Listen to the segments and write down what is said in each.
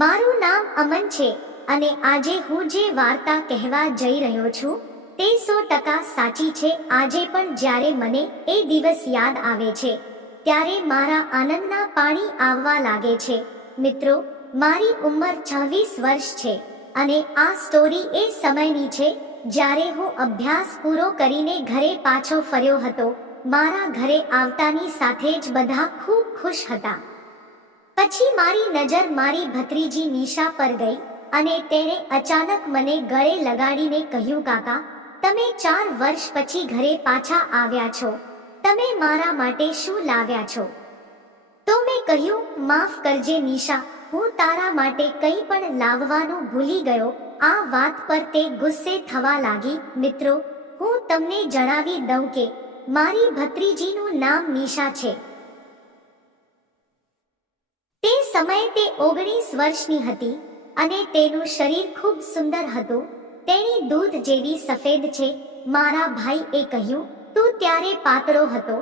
મારું નામ અમન છે અને આજે હું જે વાર્તા કહેવા જઈ રહ્યો છું તે 100% સાચી છે. આજે પણ જ્યારે મને એ દિવસ યાદ આવે છે ત્યારે મારા આનંદના પાણી આવવા લાગે છે. મિત્રો, મારી ઉંમર 26 વર્ષ છે અને આ સ્ટોરી એ સમયની છે જ્યારે હું અભ્યાસ પૂરો કરીને ઘરે પાછો ફર્યો હતો. મારા ઘરે આવતાની સાથે જ બધા ખૂબ ખુશ હતા. પછી મારી નજર મારી ભત્રીજી નિશા પર ગઈ અને તેણે અચાનક મને ગળે લગાડીને કહ્યું, કાકા, તમે 4 વર્ષ પછી ઘરે પાછા આવ્યા છો. તમે મારા માટે શું લાવ્યા છો? તો મેં કહ્યું, માફ કરજે નિશા, હું તારા માટે કંઈ પણ લાવવાનું ભૂલી ગયો. આ વાત પર તે ગુસ્સે થવા લાગી. મિત્રો, હું તમને જણાવી દઉં કે મારી ભત્રીજીનું નામ નિશા છે. તે સમયે તે 19 વર્ષની હતી અને તેનું શરીર ખૂબ સુંદર હતું. તેની દૂધ જેવી સફેદ છે. મારા ભાઈએ કહ્યું, તું ત્યારે પાતળો હતો,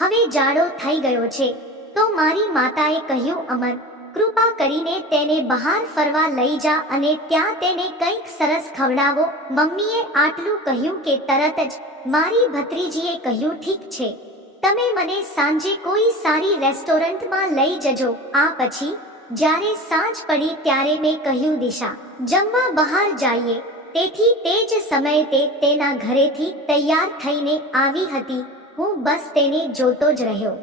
હવે જાડો થઈ ગયો છે. તો મારી માતાએ કહ્યું, અમન, કૃપા કરીને તેને બહાર ફરવા લઈ જા અને ત્યાં તેને કંઈક સરસ ખવડાવો. મમ્મીએ આટલું કહ્યું કે તરત જ મારી ભત્રીજીએ કહ્યું, ઠીક છે, તમે મને સાંજે કોઈ સારી રેસ્ટોરન્ટમાં લઈ જજો. આ પછી જ્યારે સાંજ પડી ત્યારે મેં કહ્યું, દિશા, જમવા બહાર જઈએ. તેથી તે જ સમયે તે તેના ઘરેથી તૈયાર થઈને આવી હતી. હું બસ તેને જોતો જ રહ્યો.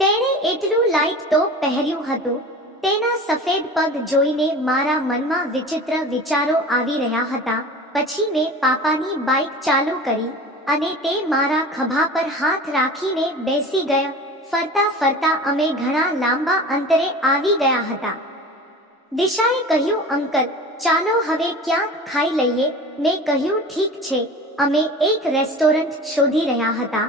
તેણે એટલું લાઇટ ટોપ પહેર્યું હતું. તેના સફેદ પગ જોઈને મારા મનમાં વિચિત્ર વિચારો આવી રહ્યા હતા. પછી મેં પાપાની બાઇક ચાલુ કરી અને તે મારા ખભા પર હાથ રાખીને બેસી ગયા. ફરતા ફરતા અમે ઘણા લાંબા અંતરે આવી ગયા હતા. દિશાએ કહ્યું, અંકલ, ચાલો હવે ક્યાંક ખાઈ લઈએ. મેં કહ્યું, ઠીક છે. અમે એક રેસ્ટોરન્ટ શોધી રહ્યા હતા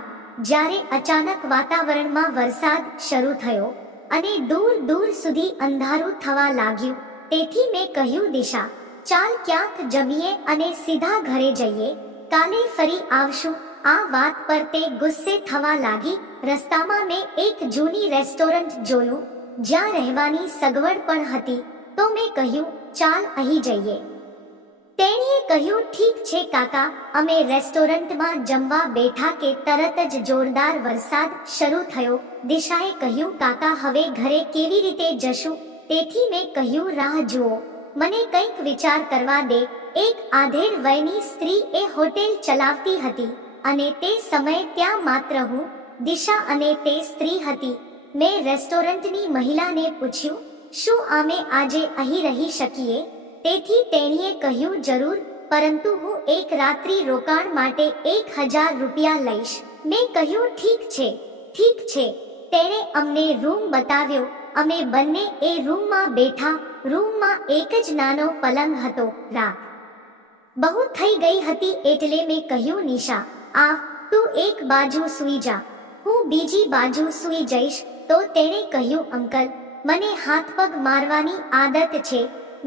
જ્યારે અચાનક વાતાવરણમાં વરસાદ શરૂ થયો અને દૂર દૂર સુધી અંધારું થવા લાગ્યું. તેથી મેં કહ્યું, દિશા, ચાલ ક્યાંક જમીએ અને સીધા ઘરે જઈએ. કાલે ફરી આવશું. આ વાત પર તે ગુસ્સે થવા લાગી. રસ્તામાં મેં એક જૂની રેસ્ટોરન્ટ જોયું જ્યાં રહેવાની સગવડ પણ હતી. તો મેં કહ્યું, ચાલ અહીં જઈએ. તેણીએ કહ્યું, ઠીક છે કાકા. અમે રેસ્ટોરન્ટમાં જમવા બેઠા કે તરત જ જોરદાર વરસાદ શરૂ થયો. દિશાએ કહ્યું, કાકા, હવે ઘરે કેવી રીતે જશું? તેથી મેં કહ્યું, રાહ જુઓ, મને કંઈક વિચાર કરવા દે. એક આધેડ વયની સ્ત્રી એ હોટેલ ચલાવતી હતી અને તે સમયે ત્યાં માત્ર હું, દિશા અને તે સ્ત્રી હતી. મેં રેસ્ટોરન્ટની મહિલાને પૂછ્યું, શું અમે આજે અહીં રહી શકીએ? તેથી તેણીએ કહ્યું, જરૂર, પરંતુ હું એક રાત્રિ રોકાણ માટે 1000 રૂપિયા લઈશ. મેં કહ્યું, ઠીક છે, ઠીક છે. તેણે અમને રૂમ બતાવ્યો. અમે બંને એ રૂમમાં બેઠા. રૂમમાં એક જ નાનો પલંગ હતો. રાત બહુ થઈ ગઈ હતી એટલે મેં કહ્યું, નિશા, આ તું એક બાજુ સૂઈ જા, હું બીજી બાજુ સૂઈ જઈશ. તો તેણે કહ્યું, અંકલ, મને હાથ પગ મારવાની આદત છે.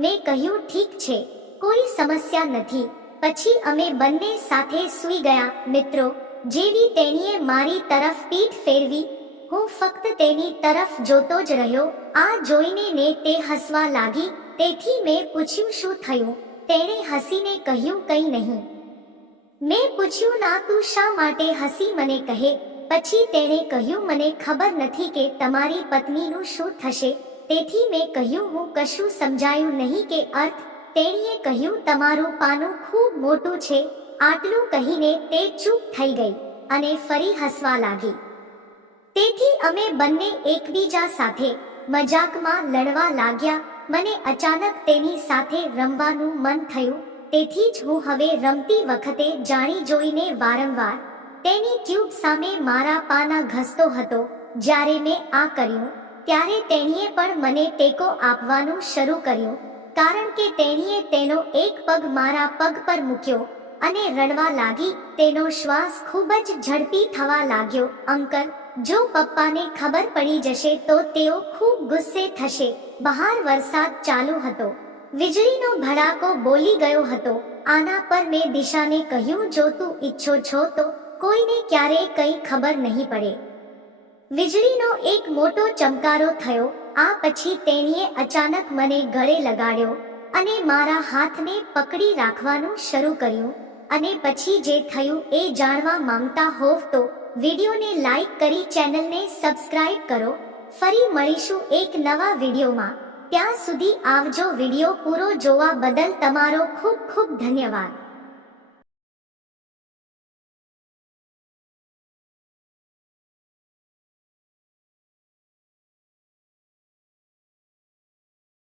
મેં કહ્યું, ઠીક છે, કોઈ સમસ્યા નથી. પછી અમે બંને સાથે સૂઈ ગયા. મિત્રો, જેવી તેણીએ મારી તરફ પીઠ ફેરવી, હું ફક્ત તેની તરફ જોતો જ રહ્યો. આ જોઈને ને તે હસવા લાગી. તેથી મેં પૂછ્યું, શું થયું? તેણે હસીને કહ્યું, કંઈ નહીં. મેં પૂછ્યું, ના, તું શા માટે હસી, મને કહે. પછી તેણે કહ્યું, મને ખબર નથી કે તમારી પત્નીનું શું થશે. તેથી મેં કહ્યું, હું કશું સમજાયું નહીં કે અર્થ. તેણીએ કહ્યું, તમારું પાનું ખૂબ મોટું છે. આટલું કહીને તે ચૂપ થઈ ગઈ અને ફરી હસવા લાગી. તેથી અમે બંને એકબીજા સાથે મજાકમાં લડવા લાગ્યા. મને અચાનક તેની સાથે રમવાનું મન થયું. તેથી જ હું હવે રમતી વખતે જાણી જોઈને વારંવાર તેની ટ્યુબ સામે મારા પાના ઘસતો હતો. જ્યારે મેં આ કર્યું ત્યારે તેણીએ પણ મને ટેકો આપવાનું શરૂ કર્યું, કારણ કે તેણીએ તેનો એક પગ મારા પગ પર મૂક્યો અને રડવા લાગી. તેનો શ્વાસ ખૂબ જ ઝડપી થવા લાગ્યો. અંકલ, જો પપ્પાને ખબર પડી જશે તો તેઓ ખૂબ ગુસ્સે થશે. બહાર વરસાદ ચાલુ હતો. વીજળીનો ભડાકો બોલી ગયો હતો. આના પર મેં દિશાને કહ્યું, જો તું ઈચ્છો છો તો કોઈને ક્યારેય કંઈ ખબર નહીં પડે. વીજળીનો એક મોટો ચમકારો થયો આ પછી તેણીએ અચાનક મને ગળે લગાડ્યો અને મારા હાથને પકડી રાખવાનું શરૂ કર્યું અને પછી જે થયું એ જાણવા માંગતા હોવ તો વિડીયોને લાઈક કરી ચેનલને સબસ્ક્રાઇબ કરો. ફરી મળીશું એક નવા વિડીયોમાં. ત્યાં સુધી આવજો. વિડીયો પૂરો જોવા બદલ તમારો ખૂબ ખૂબ ધન્યવાદ.